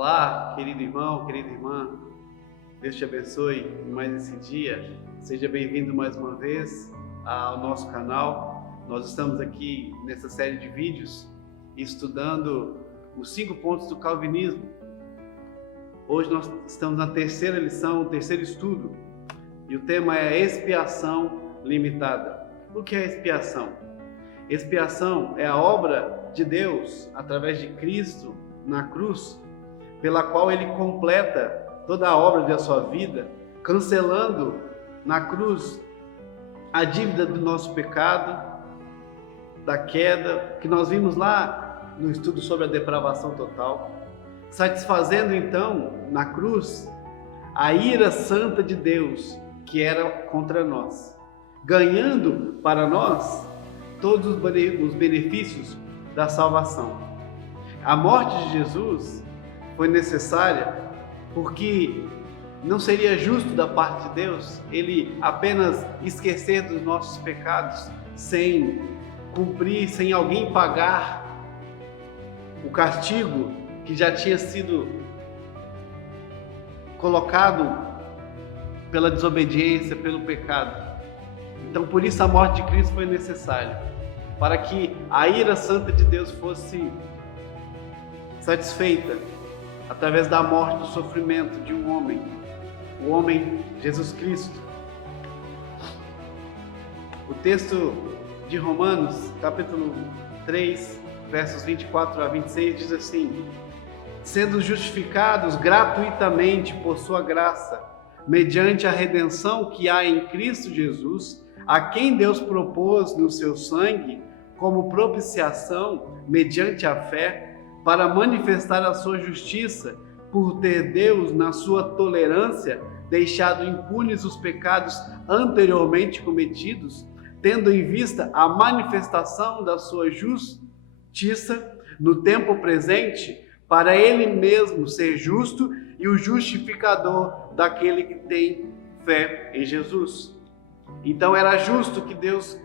Olá, querido irmão, querida irmã, Deus te abençoe em mais esse dia. Seja bem-vindo mais uma vez ao nosso canal. Nós estamos aqui nessa série de vídeos estudando os 5 pontos do calvinismo. Hoje nós estamos na terceira lição, o terceiro estudo, e o tema é expiação limitada. O que é expiação? Expiação é a obra de Deus através de Cristo na cruz, pela qual Ele completa toda a obra da sua vida, cancelando na cruz a dívida do nosso pecado, da queda, que nós vimos lá no estudo sobre a depravação total, satisfazendo então na cruz a ira santa de Deus que era contra nós, ganhando para nós todos os benefícios da salvação. A morte de Jesus foi necessária porque não seria justo da parte de Deus Ele apenas esquecer dos nossos pecados sem cumprir, sem alguém pagar o castigo que já tinha sido colocado pela desobediência, pelo pecado. Então, por isso a morte de Cristo foi necessária, para que a ira santa de Deus fosse satisfeita através da morte, do sofrimento de um homem, o homem Jesus Cristo. O texto de Romanos, capítulo 3, versos 24 a 26, diz assim: sendo justificados gratuitamente por sua graça, mediante a redenção que há em Cristo Jesus, a quem Deus propôs no seu sangue como propiciação mediante a fé, para manifestar a sua justiça, por ter Deus, na sua tolerância, deixado impunes os pecados anteriormente cometidos, tendo em vista a manifestação da sua justiça no tempo presente, para Ele mesmo ser justo e o justificador daquele que tem fé em Jesus. Então era justo que Deus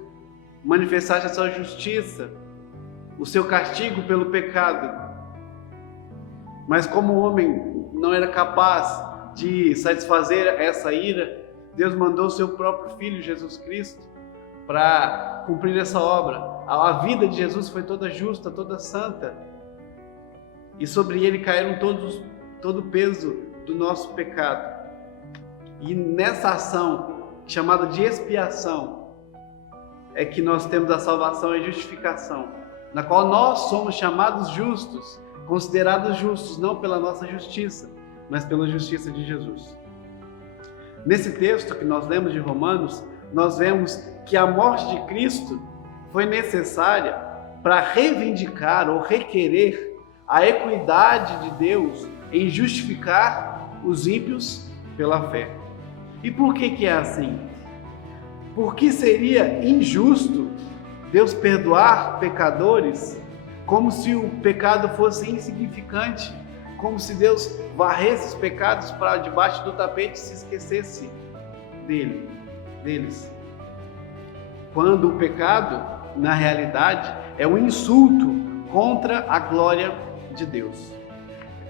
manifestasse a sua justiça, o seu castigo pelo pecado. Mas como o homem não era capaz de satisfazer essa ira, Deus mandou o seu próprio Filho, Jesus Cristo, para cumprir essa obra. A vida de Jesus foi toda justa, toda santa, e sobre ele caíram todo o peso do nosso pecado. E nessa ação, chamada de expiação, é que nós temos a salvação e justificação, na qual nós somos chamados justos, considerados justos, não pela nossa justiça, mas pela justiça de Jesus. Nesse texto que nós lemos de Romanos, nós vemos que a morte de Cristo foi necessária para reivindicar ou requerer a equidade de Deus em justificar os ímpios pela fé. E por que é assim? Porque seria injusto Deus perdoar pecadores como se o pecado fosse insignificante, como se Deus varresse os pecados para debaixo do tapete e se esquecesse deles. Quando o pecado, na realidade, é um insulto contra a glória de Deus.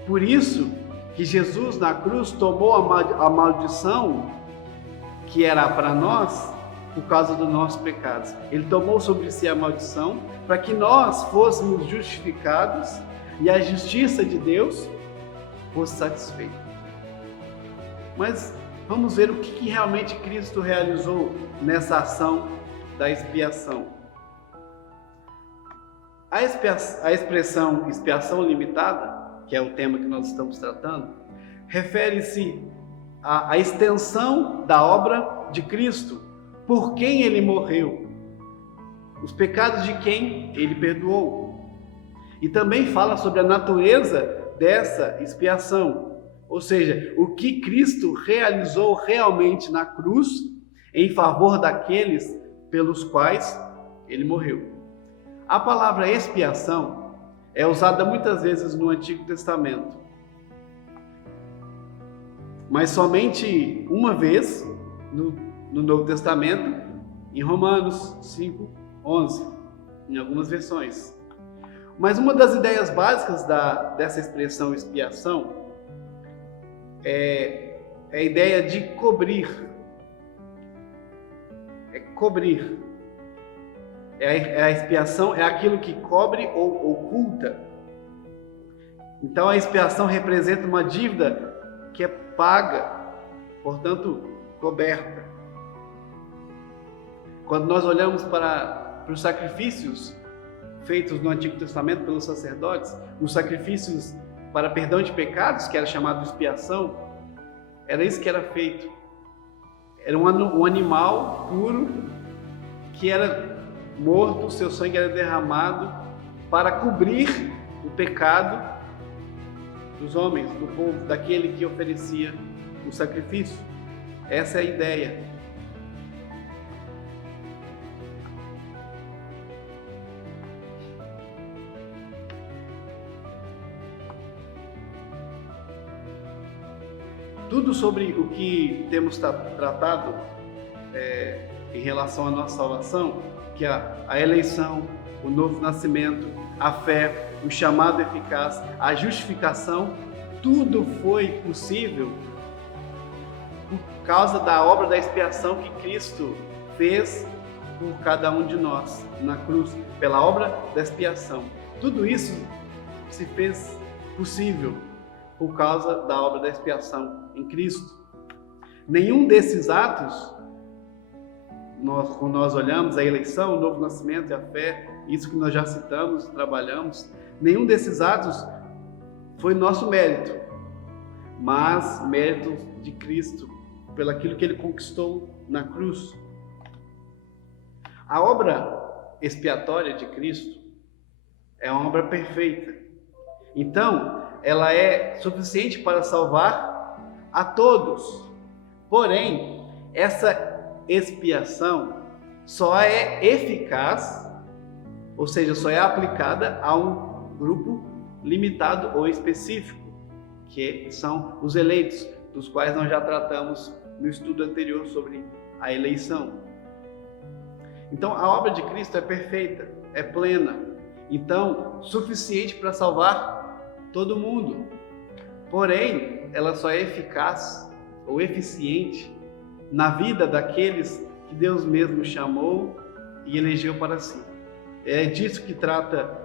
Por isso que Jesus na cruz tomou a maldição que era para nós por causa dos nossos pecados. Ele tomou sobre si a maldição para que nós fôssemos justificados e a justiça de Deus fosse satisfeita. Mas vamos ver o que realmente Cristo realizou nessa ação da expiação. A expressão expiação limitada, que é o tema que nós estamos tratando, refere-se à extensão da obra de Cristo, por quem Ele morreu, os pecados de quem Ele perdoou. E também fala sobre a natureza dessa expiação, ou seja, o que Cristo realizou realmente na cruz em favor daqueles pelos quais Ele morreu. A palavra expiação é usada muitas vezes no Antigo Testamento, mas somente uma vez no Novo Testamento, em Romanos 5:11, em algumas versões. Mas uma das ideias básicas dessa expressão expiação é a ideia de cobrir. É cobrir. A expiação é aquilo que cobre ou oculta. Então a expiação representa uma dívida que é paga, portanto, coberta. Quando nós olhamos para os sacrifícios feitos no Antigo Testamento pelos sacerdotes, os sacrifícios para perdão de pecados, que era chamado de expiação, era isso que era feito. Era um animal puro que era morto, seu sangue era derramado para cobrir o pecado dos homens, do povo, daquele que oferecia o sacrifício. Essa é a ideia. Tudo sobre o que temos tratado em relação à nossa salvação, que é a eleição, o novo nascimento, a fé, o chamado eficaz, a justificação, tudo foi possível por causa da obra da expiação que Cristo fez por cada um de nós na cruz, pela obra da expiação. Tudo isso se fez possível por causa da obra da expiação em Cristo. Nenhum desses atos, quando nós olhamos a eleição, o novo nascimento e a fé, isso que nós já citamos, trabalhamos, nenhum desses atos foi nosso mérito, mas mérito de Cristo, pelo aquilo que Ele conquistou na cruz. A obra expiatória de Cristo é uma obra perfeita. Então, ela é suficiente para salvar a todos. Porém, essa expiação só é eficaz, ou seja, só é aplicada a um grupo limitado ou específico, que são os eleitos, dos quais nós já tratamos no estudo anterior sobre a eleição. Então, a obra de Cristo é perfeita, é plena, então suficiente para salvar todo mundo. Porém, ela só é eficaz ou eficiente na vida daqueles que Deus mesmo chamou e elegeu para si. É disso que trata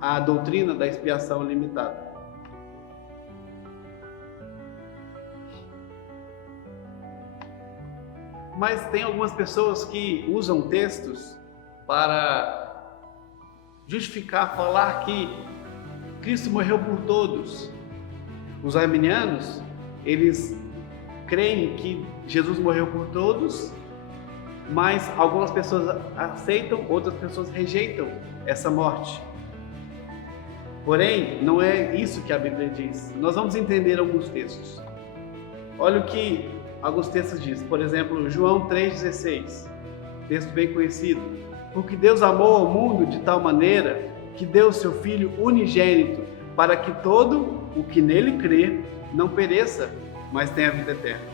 a doutrina da expiação limitada. Mas tem algumas pessoas que usam textos para justificar, falar que Cristo morreu por todos. Os arminianos, eles creem que Jesus morreu por todos, mas algumas pessoas aceitam, outras pessoas rejeitam essa morte. Porém, não é isso que a Bíblia diz. Nós vamos entender alguns textos. Olha o que alguns textos dizem. Por exemplo, João 3,16, texto bem conhecido. Porque Deus amou ao mundo de tal maneira que deu o seu Filho unigênito, para que todo o que nele crê não pereça, mas tenha vida eterna.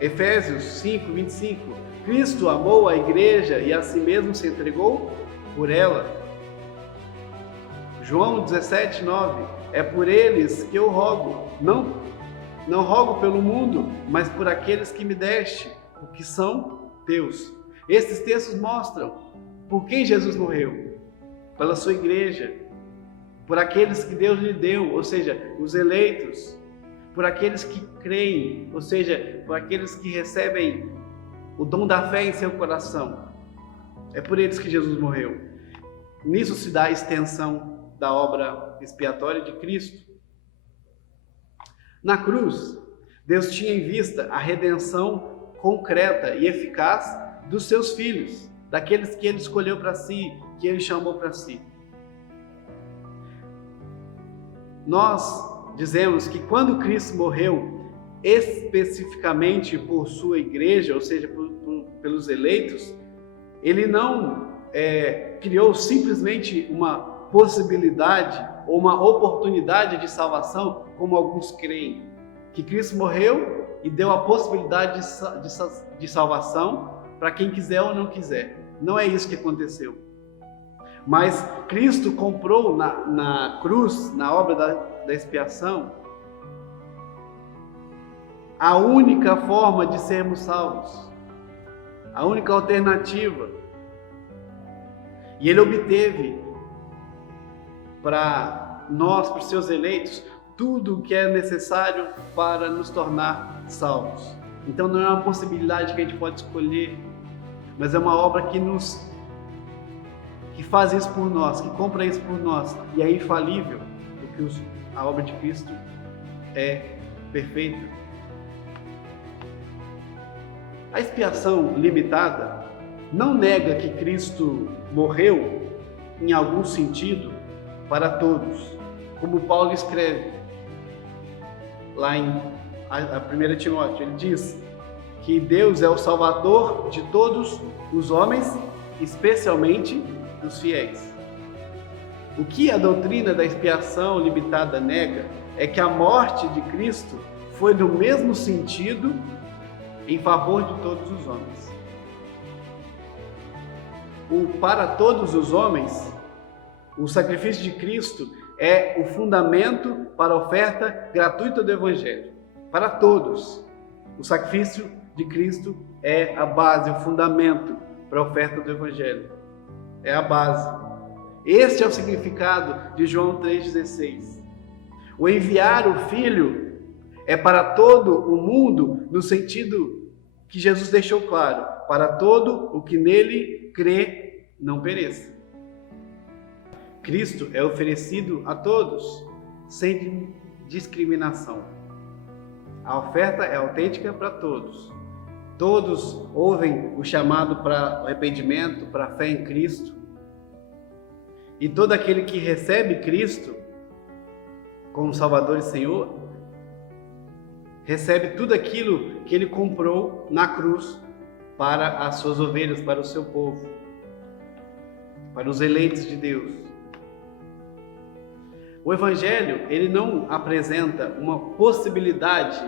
Efésios 5:25. Cristo amou a igreja e a si mesmo se entregou por ela. João 17:9. É por eles que eu rogo, não rogo pelo mundo, mas por aqueles que me deste, que são teus. Esses textos mostram por quem Jesus morreu: pela sua igreja, por aqueles que Deus lhe deu, ou seja, os eleitos, por aqueles que creem, ou seja, por aqueles que recebem o dom da fé em seu coração. É por eles que Jesus morreu. Nisso se dá a extensão da obra expiatória de Cristo. Na cruz, Deus tinha em vista a redenção concreta e eficaz dos seus filhos, daqueles que Ele escolheu para si, que Ele chamou para si. Nós dizemos que quando Cristo morreu especificamente por sua igreja, ou seja, pelos eleitos, Ele não criou simplesmente uma possibilidade ou uma oportunidade de salvação, como alguns creem, que Cristo morreu e deu a possibilidade de salvação para quem quiser ou não quiser. Não é isso que aconteceu. Mas Cristo comprou na cruz, na obra da expiação, a única forma de sermos salvos, a única alternativa. E Ele obteve para nós, para os seus eleitos, tudo o que é necessário para nos tornar salvos. Então não é uma possibilidade que a gente pode escolher, mas é uma obra que faz isso por nós, que compra isso por nós, e é infalível, porque a obra de Cristo é perfeita. A expiação limitada não nega que Cristo morreu, em algum sentido, para todos, como Paulo escreve lá em 1 Timóteo. Ele diz que Deus é o Salvador de todos os homens, especialmente dos fiéis. O que a doutrina da expiação limitada nega é que a morte de Cristo foi no mesmo sentido em favor de todos os homens. Para todos os homens, o sacrifício de Cristo é o fundamento para a oferta gratuita do Evangelho. Para todos, o sacrifício de Cristo é a base, o fundamento para a oferta do Evangelho. É a base. Este é o significado de João 3,16. O enviar o Filho é para todo o mundo, no sentido que Jesus deixou claro: para todo o que nele crê, não pereça. Cristo é oferecido a todos, sem discriminação. A oferta é autêntica para todos. Todos ouvem o chamado para o arrependimento, para a fé em Cristo. E todo aquele que recebe Cristo como Salvador e Senhor, recebe tudo aquilo que Ele comprou na cruz para as suas ovelhas, para o seu povo, para os eleitos de Deus. O Evangelho, ele não apresenta uma possibilidade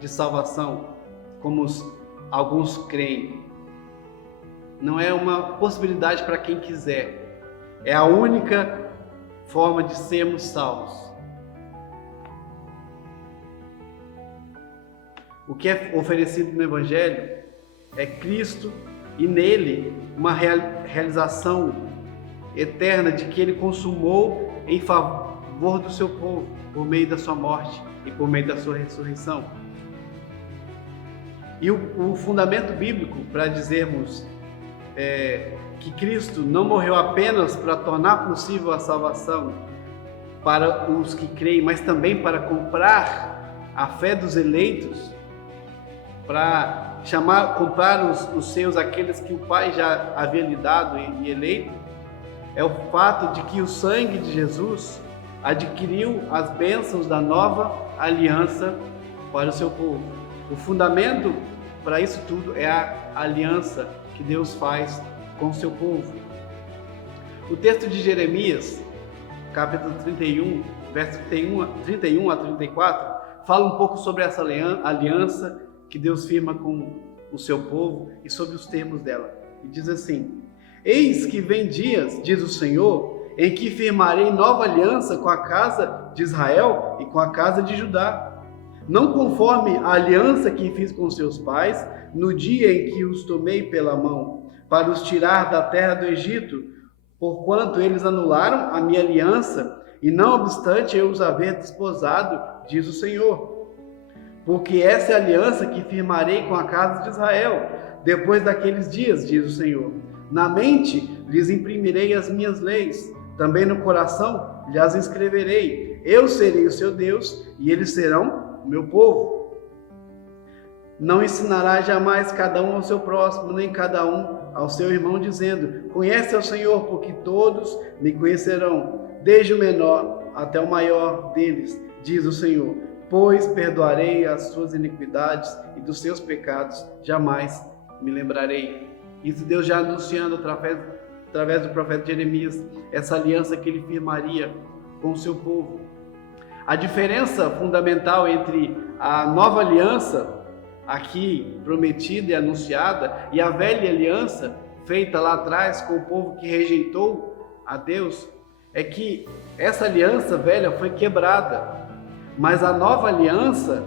de salvação, como alguns creem. Não é uma possibilidade para quem quiser. É a única forma de sermos salvos. O que é oferecido no Evangelho é Cristo e nele uma realização eterna de que Ele consumou em favor do seu povo, por meio da sua morte e por meio da sua ressurreição. E o fundamento bíblico para dizermos que Cristo não morreu apenas para tornar possível a salvação para os que creem, mas também para comprar a fé dos eleitos, para comprar os seus, aqueles que o Pai já havia lhe dado e eleito, é o fato de que o sangue de Jesus adquiriu as bênçãos da nova aliança para o seu povo. O fundamento para isso tudo é a aliança que Deus faz com o seu povo. O texto de Jeremias, capítulo 31, verso 31 a 34, fala um pouco sobre essa aliança que Deus firma com o seu povo e sobre os termos dela. E diz assim: Eis que vem dias, diz o Senhor, em que firmarei nova aliança com a casa de Israel e com a casa de Judá, não conforme a aliança que fiz com seus pais, no dia em que os tomei pela mão, para os tirar da terra do Egito, porquanto eles anularam a minha aliança, e não obstante eu os haver desposado, diz o Senhor. Porque essa é a aliança que firmarei com a casa de Israel, depois daqueles dias, diz o Senhor. Na mente lhes imprimirei as minhas leis, também no coração lhes escreverei. Eu serei o seu Deus, e eles serão o meu povo. Não ensinará jamais cada um ao seu próximo, nem cada um ao seu irmão, dizendo: Conhece ao Senhor, porque todos me conhecerão, desde o menor até o maior deles, diz o Senhor. Pois perdoarei as suas iniquidades e dos seus pecados jamais me lembrarei. Isso Deus já anunciando através do profeta Jeremias, essa aliança que ele firmaria com o seu povo. A diferença fundamental entre a nova aliança aqui prometida e anunciada e a velha aliança feita lá atrás com o povo que rejeitou a Deus é que essa aliança velha foi quebrada, mas a nova aliança,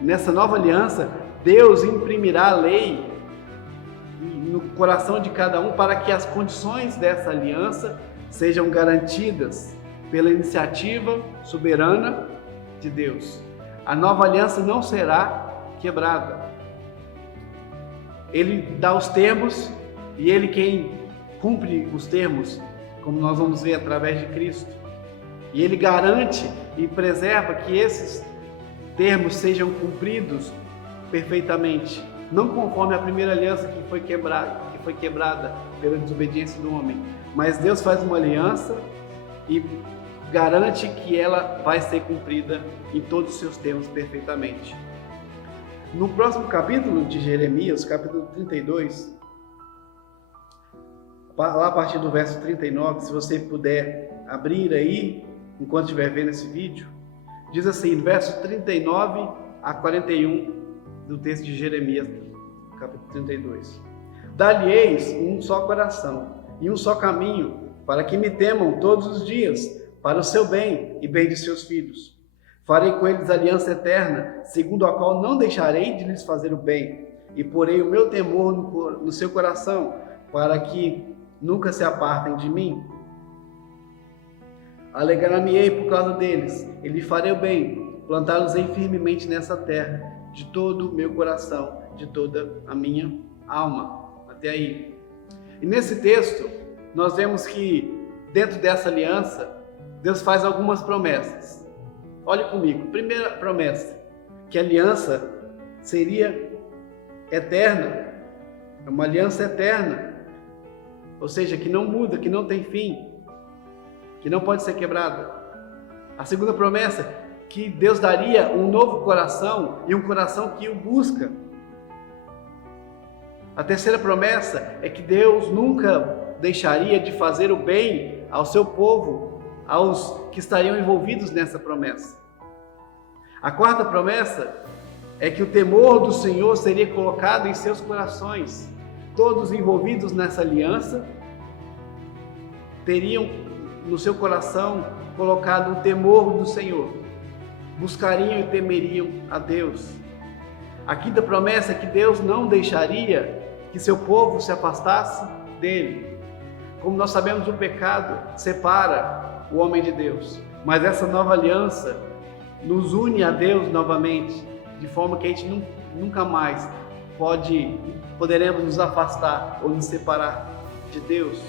nessa nova aliança, Deus imprimirá a lei no coração de cada um para que as condições dessa aliança sejam garantidas pela iniciativa soberana de Deus. A nova aliança não será quebrada. Ele dá os termos e Ele quem cumpre os termos, como nós vamos ver através de Cristo. E Ele garante e preserva que esses termos sejam cumpridos perfeitamente, não conforme a primeira aliança que foi quebrada pela desobediência do homem, mas Deus faz uma aliança e garante que ela vai ser cumprida em todos os seus termos perfeitamente. No próximo capítulo de Jeremias, capítulo 32, lá a partir do verso 39, se você puder abrir aí, enquanto estiver vendo esse vídeo, diz assim, verso 39 a 41 do texto de Jeremias, capítulo 32. Dar-lhe-eis um só coração e um só caminho, para que me temam todos os dias, para o seu bem e bem de seus filhos. Farei com eles aliança eterna, segundo a qual não deixarei de lhes fazer o bem, e porei o meu temor no seu coração, para que nunca se apartem de mim. Alegrar-me-ei por causa deles, e lhe farei o bem, plantá-los-ei firmemente nessa terra, de todo o meu coração, de toda a minha alma. Até aí. E nesse texto, nós vemos que dentro dessa aliança, Deus faz algumas promessas. Olhe comigo, primeira promessa, que a aliança seria eterna, é uma aliança eterna, ou seja, que não muda, que não tem fim, que não pode ser quebrada. A segunda promessa, que Deus daria um novo coração e um coração que o busca. A terceira promessa é que Deus nunca deixaria de fazer o bem ao seu povo, aos que estariam envolvidos nessa promessa. A quarta promessa é que o temor do Senhor seria colocado em seus corações. Todos envolvidos nessa aliança teriam no seu coração colocado o temor do Senhor. Buscariam e temeriam a Deus. A quinta promessa é que Deus não deixaria que seu povo se afastasse dele. Como nós sabemos, o pecado separa o homem de Deus, mas essa nova aliança nos une a Deus novamente, de forma que a gente nunca mais poderemos nos afastar ou nos separar de Deus.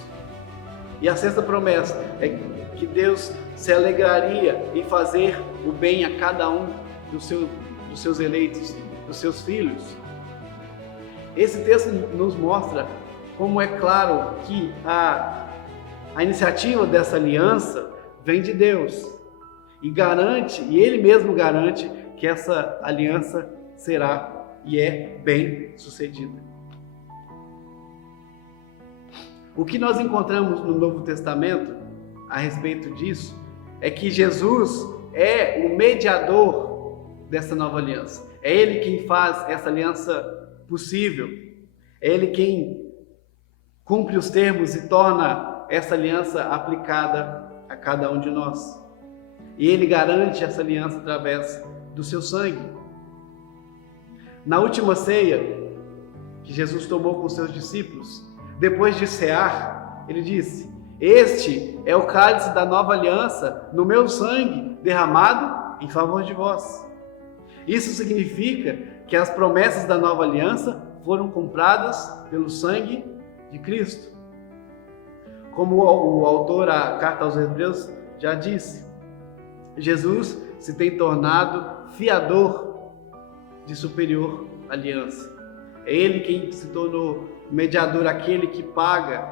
E a sexta promessa é que Deus se alegraria em fazer o bem a cada um dos seus eleitos, dos seus filhos. Esse texto nos mostra como é claro que a iniciativa dessa aliança vem de Deus e Ele mesmo garante que essa aliança será e é bem sucedida. O que nós encontramos no Novo Testamento a respeito disso é que Jesus é o mediador dessa nova aliança. É Ele quem faz essa aliança possível. É Ele quem cumpre os termos e torna essa aliança aplicada a cada um de nós. E Ele garante essa aliança através do seu sangue. Na última ceia que Jesus tomou com seus discípulos, depois de cear, Ele disse: "Este é o cálice da nova aliança no meu sangue derramado em favor de vós." Isso significa que as promessas da nova aliança foram compradas pelo sangue de Cristo. Como o autor da Carta aos Hebreus já disse, Jesus se tem tornado fiador de superior aliança. É Ele quem se tornou mediador, aquele que paga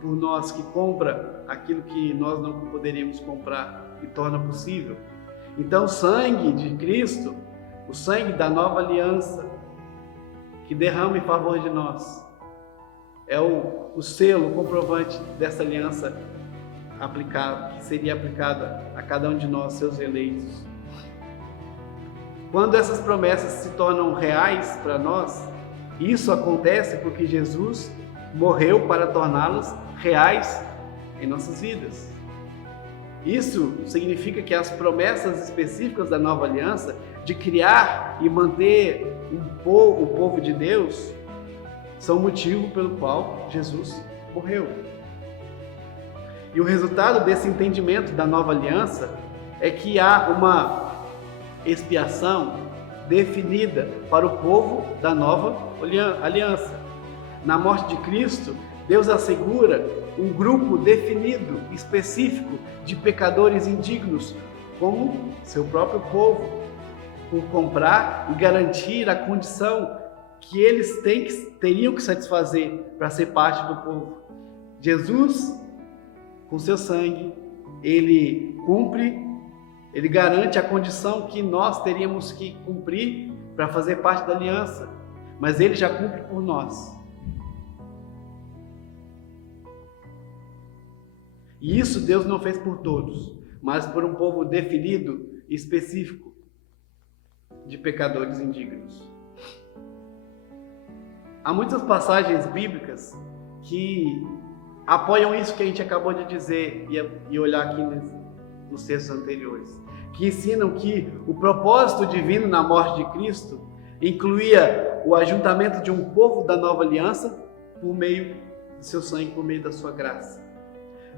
por nós, que compra aquilo que nós não poderíamos comprar e torna possível. Então o sangue de Cristo, o sangue da nova aliança, que derrama em favor de nós, é o selo, o comprovante dessa aliança aplicada, que seria aplicada a cada um de nós, seus eleitos. Quando essas promessas se tornam reais para nós, isso acontece porque Jesus morreu para torná-las reais em nossas vidas. Isso significa que as promessas específicas da nova aliança de criar e manter o povo de Deus são o motivo pelo qual Jesus morreu. E o resultado desse entendimento da nova aliança é que há uma expiação definida para o povo da nova aliança. Na morte de Cristo, Deus assegura um grupo definido, específico, de pecadores indignos, como seu próprio povo, por comprar e garantir a condição que eles teriam que satisfazer para ser parte do povo. Jesus, com seu sangue, ele garante a condição que nós teríamos que cumprir para fazer parte da aliança, mas ele já cumpre por nós. E isso Deus não fez por todos, mas por um povo definido e específico de pecadores indignos. Há muitas passagens bíblicas que apoiam isso que a gente acabou de dizer e olhar aqui nos textos anteriores, que ensinam que o propósito divino na morte de Cristo incluía o ajuntamento de um povo da nova aliança por meio do seu sangue, por meio da sua graça.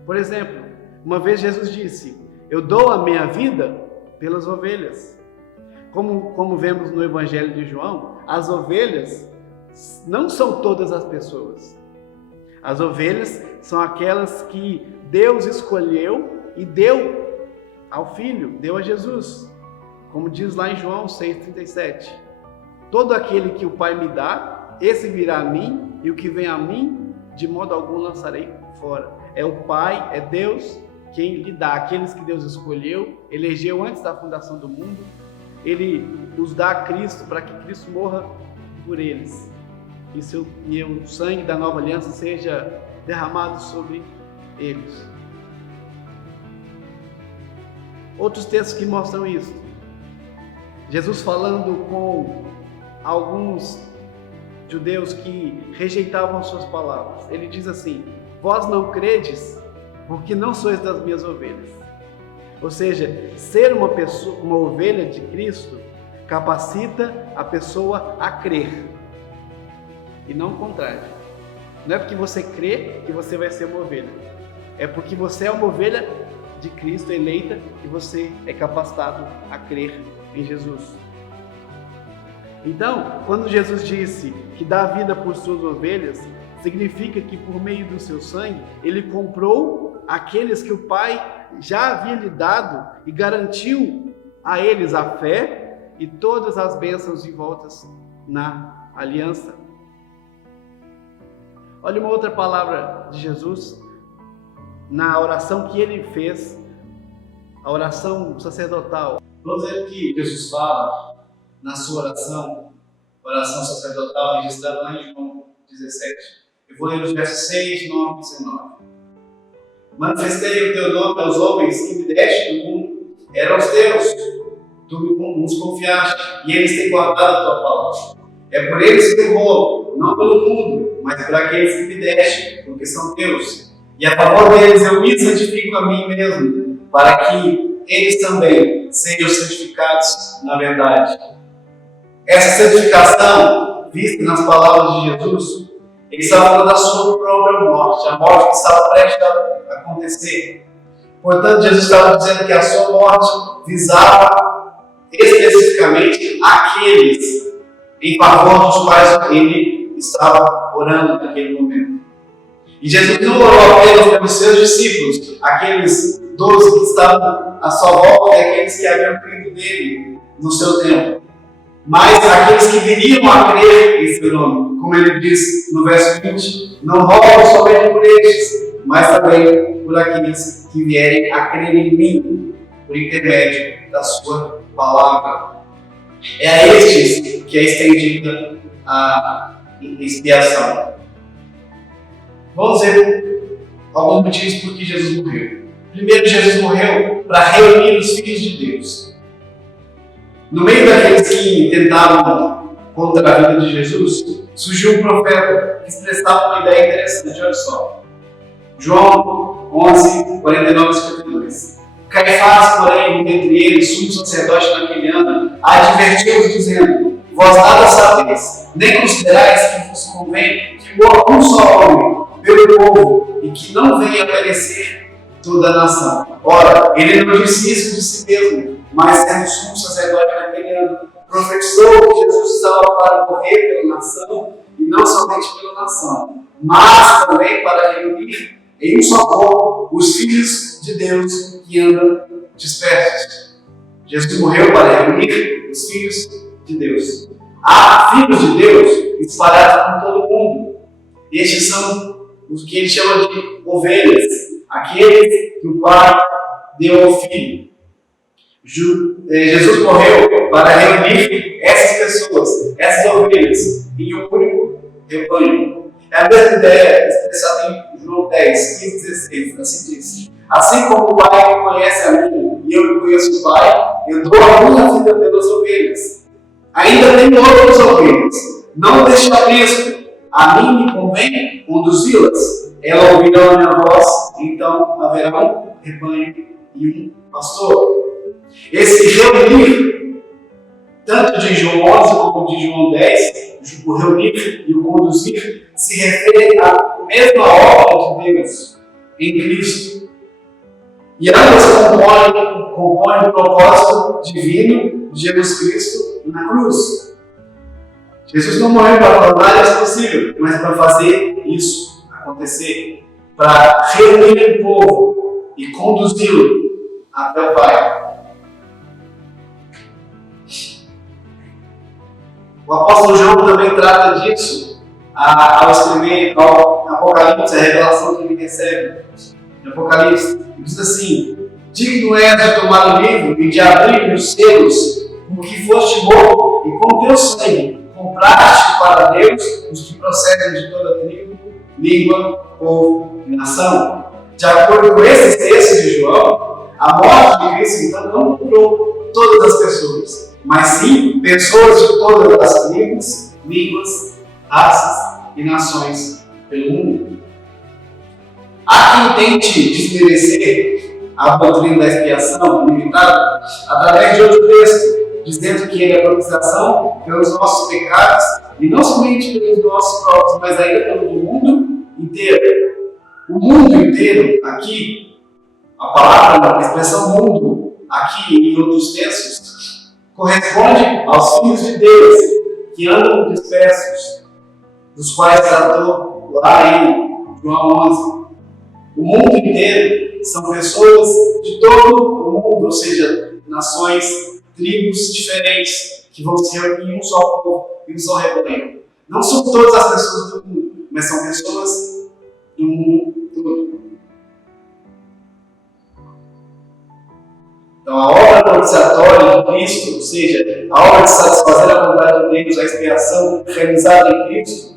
Por exemplo, uma vez Jesus disse: eu dou a minha vida pelas ovelhas. Como vemos no Evangelho de João, as ovelhas não são todas as pessoas. As ovelhas são aquelas que Deus escolheu e deu ao Filho, deu a Jesus. Como diz lá em João 6,37. Todo aquele que o Pai me dá, esse virá a mim, e o que vem a mim, de modo algum lançarei fora. É o Pai, é Deus quem lhe dá. Aqueles que Deus escolheu, elegeu antes da fundação do mundo, Ele os dá a Cristo para que Cristo morra por eles. E o sangue da nova aliança seja derramado sobre eles. Outros textos que mostram isso. Jesus falando com alguns judeus que rejeitavam as suas palavras. Ele diz assim: vós não credes porque não sois das minhas ovelhas. Ou seja, ser uma ovelha de Cristo capacita a pessoa a crer. E não o contrário. Não é porque você crê que você vai ser uma ovelha. É porque você é uma ovelha de Cristo eleita e você é capacitado a crer em Jesus. Então, quando Jesus disse que dá a vida por suas ovelhas, significa que por meio do seu sangue, Ele comprou aqueles que o Pai já havia lhe dado e garantiu a eles a fé e todas as bênçãos envoltas na aliança. Olha uma outra palavra de Jesus na oração que Ele fez, a oração sacerdotal. Vamos ver o que Jesus fala na sua oração sacerdotal registrada lá em João 17. Eu vou ler os versos 6, 9 e 19. Manifestei o teu nome aos homens que me deste do mundo, eram os teus, tu nos confiaste, e eles têm guardado a tua palavra. É por eles que eu rogo, não pelo mundo, mas por aqueles que me deste, porque são teus. E a favor deles eu me santifico a mim mesmo, para que eles também sejam santificados na verdade. Essa santificação, vista nas palavras de Jesus, ele estava falando da sua própria morte, a morte que estava prestes a acontecer. Portanto, Jesus estava dizendo que a sua morte visava especificamente aqueles em favor dos quais ele estava orando naquele momento. E Jesus não orou apenas pelos seus discípulos, aqueles 12 que estavam à sua volta e aqueles que haviam crido nele no seu tempo, mas aqueles que viriam a crer em seu nome. Como ele diz no verso 20, não rogo somente por estes, mas também por aqueles que vierem a crer em mim, por intermédio da sua palavra. É a estes que é estendida a expiação. Vamos ver alguns motivos por que Jesus morreu. Primeiro, Jesus morreu para reunir os filhos de Deus. No meio daqueles que tentavam contra a vida de Jesus, surgiu um profeta que expressava uma ideia interessante. Olha só. João 11, 49 e 52. Caifás, porém, entre eles, sumo sacerdote naquele ano, advertiu-os, dizendo: vós nada sabeis, nem considerais que vos convém que morra um só homem pelo povo, e que não venha a perecer toda a nação. Ora, ele não disse isso de si mesmo, mas sendo sumo sacerdote naquele ano, profetizou que Jesus estava para morrer pela nação, e não somente pela nação, mas também para reunir em um só corpo os filhos de Deus que andam dispersos. Jesus morreu para reunir os filhos de Deus. Há filhos de Deus espalhados por todo o mundo. Estes são os que ele chama de ovelhas, aqueles que o Pai deu ao Filho. Jesus morreu para reunir essas pessoas, essas ovelhas, em um único rebanho. É a mesma ideia expressada em João 10, 15, 16, assim diz: assim como o Pai me conhece a mim e eu conheço o Pai, eu dou a minha vida pelas ovelhas. Ainda tem outras ovelhas, não deixe a risco. A mim me convém conduzi-las. Elas ouvirão a minha voz, então haverá um rebanho e um pastor. Esse reunir, tanto de João 11 como de João 10, o reunir e o conduzir, se refere à mesma obra de Deus em Cristo. E ambas compõem o propósito divino de Jesus Cristo na cruz. Jesus não morreu para tornar isso possível, mas para fazer isso acontecer, para reunir o povo e conduzi-lo até o Pai. O apóstolo João também trata disso ao escrever ao Apocalipse, a revelação que ele recebe de Apocalipse. Ele diz assim: digno és de tomar o livro e de abrir os selos, porque foste morto e com teu sangue compraste para Deus os que procedem de toda tribo, língua, povo e nação. De acordo com esse texto de João, a morte de Cristo então não comprou todas as pessoas, mas sim pessoas de todas as tribos, línguas, raças e nações pelo mundo. Há quem tente desmerecer a doutrina da expiação limitada através de outro texto, dizendo que ele é a propiciação pelos nossos pecados, e não somente pelos nossos próprios, mas ainda pelo mundo inteiro. O mundo inteiro, aqui, a palavra, a expressão mundo, aqui em outros textos, corresponde aos filhos de Deus, que andam dispersos, dos quais tratou lá em João 11. O mundo inteiro são pessoas de todo o mundo, ou seja, nações, tribos diferentes, que vão se reunir em um só povo, em um só rebanho. Não são todas as pessoas do mundo, mas são pessoas do mundo todo. Então, a obra propiciatória de Cristo, ou seja, a obra de satisfazer a vontade de Deus, a expiação realizada em Cristo,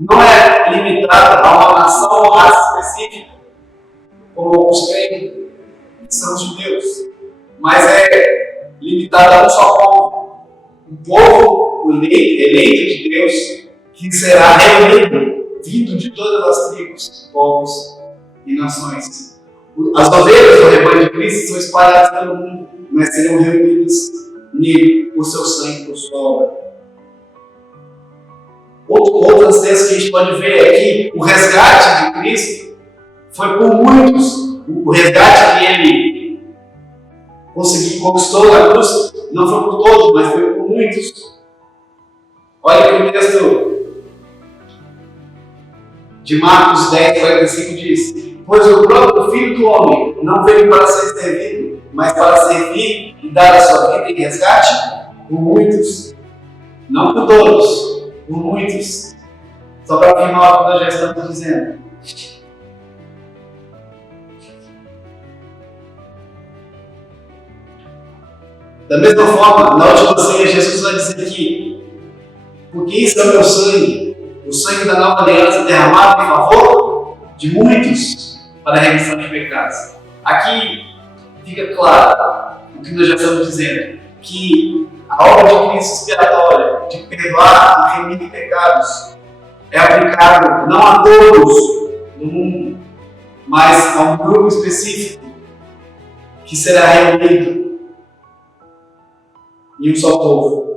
não é limitada a uma nação ou raça específica, como alguns creem, que são os judeus, mas é limitada a um só povo, um povo eleito de Deus, que será reunido, vindo de todas as tribos, povos e nações. As ovelhas do rebanho de Cristo são espalhadas pelo mundo, mas serão reunidas nele por seu sangue, por sua obra. Outros textos que a gente pode ver é que o resgate de Cristo foi por muitos. O resgate que ele conquistou na cruz não foi por todos, mas foi por muitos. Olha que o texto de Marcos 10, 45 diz: pois o próprio Filho do Homem não veio para ser servido, mas para servir e dar a sua vida em resgate por muitos. Não por todos, por muitos. Só para afirmar o que nós já estamos dizendo. Da mesma forma, na última ceia, Jesus vai dizer aqui: porque isso é o meu sangue, o sangue da nova aliança derramado em favor de muitos para a remissão de pecados. Aqui fica claro o que nós já estamos dizendo. que a obra de Cristo expiatória, de perdoar e remir pecados, é aplicado não a todos no mundo, mas a um grupo específico que será reunido em um só povo.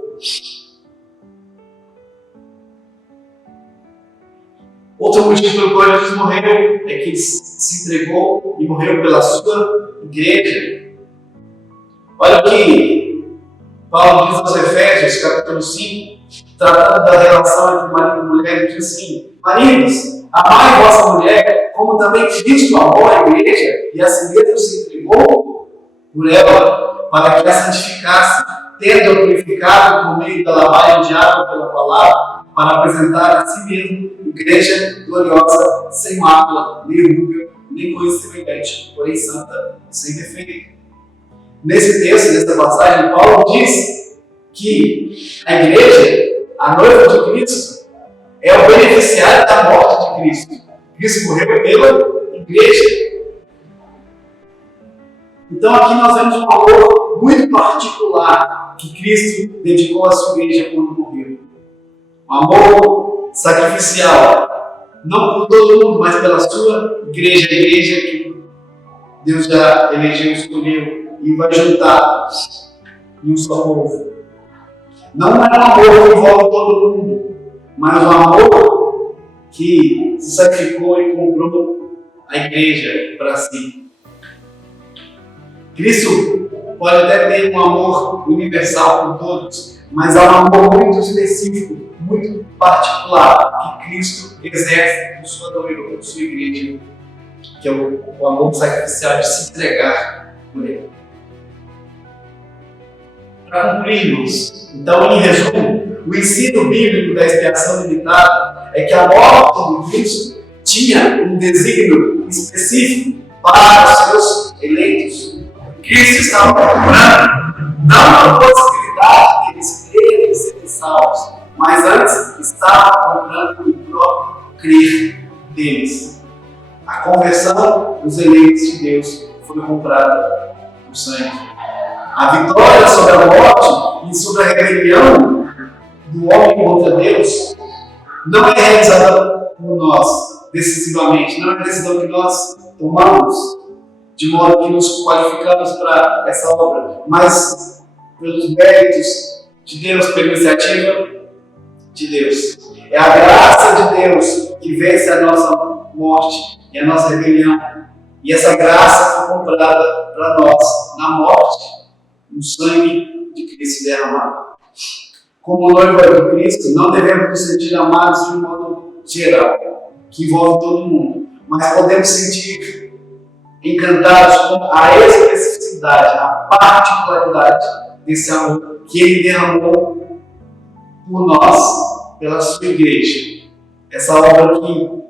Outro motivo pelo qual Jesus morreu é que ele se entregou e morreu pela sua igreja. Olha o que Paulo diz aos Efésios, capítulo 5, tratando da relação entre marido e mulher, ele diz assim: maridos, amai vossa mulher, como também Cristo amou a igreja e a si mesmo se entregou por ela, para que a santificasse, tendo-a purificado por meio da lavagem de água pela palavra, para apresentar a si mesmo igreja gloriosa, sem mácula, nem ruga, nem coisa semelhante, porém santa, sem defeito. Nesse texto, nessa passagem, Paulo diz que a igreja, a noiva de Cristo, é o beneficiário da morte de Cristo. Cristo morreu pela igreja. Então aqui nós vemos um amor muito particular que Cristo dedicou à sua igreja quando morreu. Um amor sacrificial, não por todo mundo, mas pela sua igreja, a igreja que Deus já elegeu e escolheu e vai juntar em um só povo. Não é um amor que envolve todo mundo, mas um amor que se sacrificou e comprou a igreja para si. Cristo pode até ter um amor universal por todos, mas há um amor muito específico, muito particular, que Cristo exerce por sua noiva, por sua igreja, que é o amor sacrificial de se entregar por ele. Para concluirmos, então, em resumo, o ensino bíblico da expiação limitada é que a morte de Cristo tinha um desígnio específico para os seus eleitos. Cristo estava procurando não a possibilidade de eles crerem e serem salvos, mas antes estava procurando o próprio crer deles. A conversão dos eleitos de Deus foi comprada por sangue. A vitória sobre a morte e sobre a rebelião do homem contra Deus não é realizada por nós decisivamente, não é uma decisão que nós tomamos de modo que nos qualificamos para essa obra, mas pelos méritos de Deus, pela iniciativa de Deus. É a graça de Deus que vence a nossa morte e a nossa rebelião. E essa graça foi comprada para nós na morte, no sangue de Cristo derramado. Como noiva de Cristo, não devemos nos sentir amados de um modo geral, que envolve todo mundo, mas podemos sentir encantados com a especificidade, a particularidade desse amor que Ele derramou por nós, pela sua igreja. Essa obra que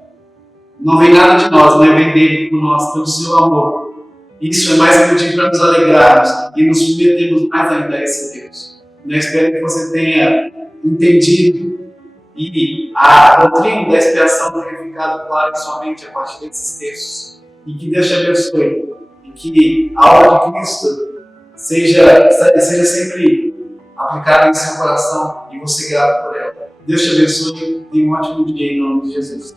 não vem nada de nós, não é vem dele por nós, pelo seu amor. Isso é mais motivo para nos alegrarmos e nos submetermos mais ainda a esse Deus. Eu espero que você tenha entendido e a doutrina da expiação tenha ficado clara em sua mente a partir desses textos. E que Deus te abençoe. E que a obra de Cristo seja sempre aplicada em seu coração e você grato por ela. Deus te abençoe e tenha um ótimo dia em nome de Jesus.